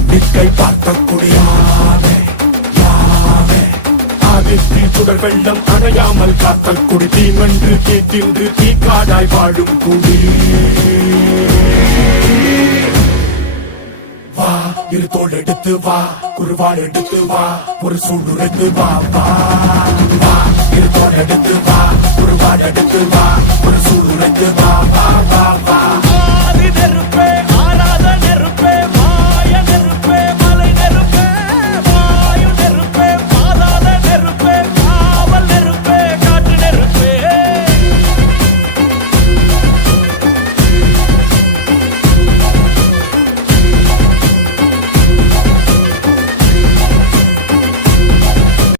எண்ணிக்கை பார்த்த குடியாமே ஆதித்தில் சுடர் வெள்ளம் அணையாமல் காத்தல் குடி தீமென்று தீத்தின்று தீக்காடாய் வாழும் குடி வா இரு தோள் எடுத்து வா குருவாள் எடுத்து வா ஒரு சூடுரைத்து வா வா வா இரு தோள் எடுத்து வா குருவாள் எடுத்து வா ஒரு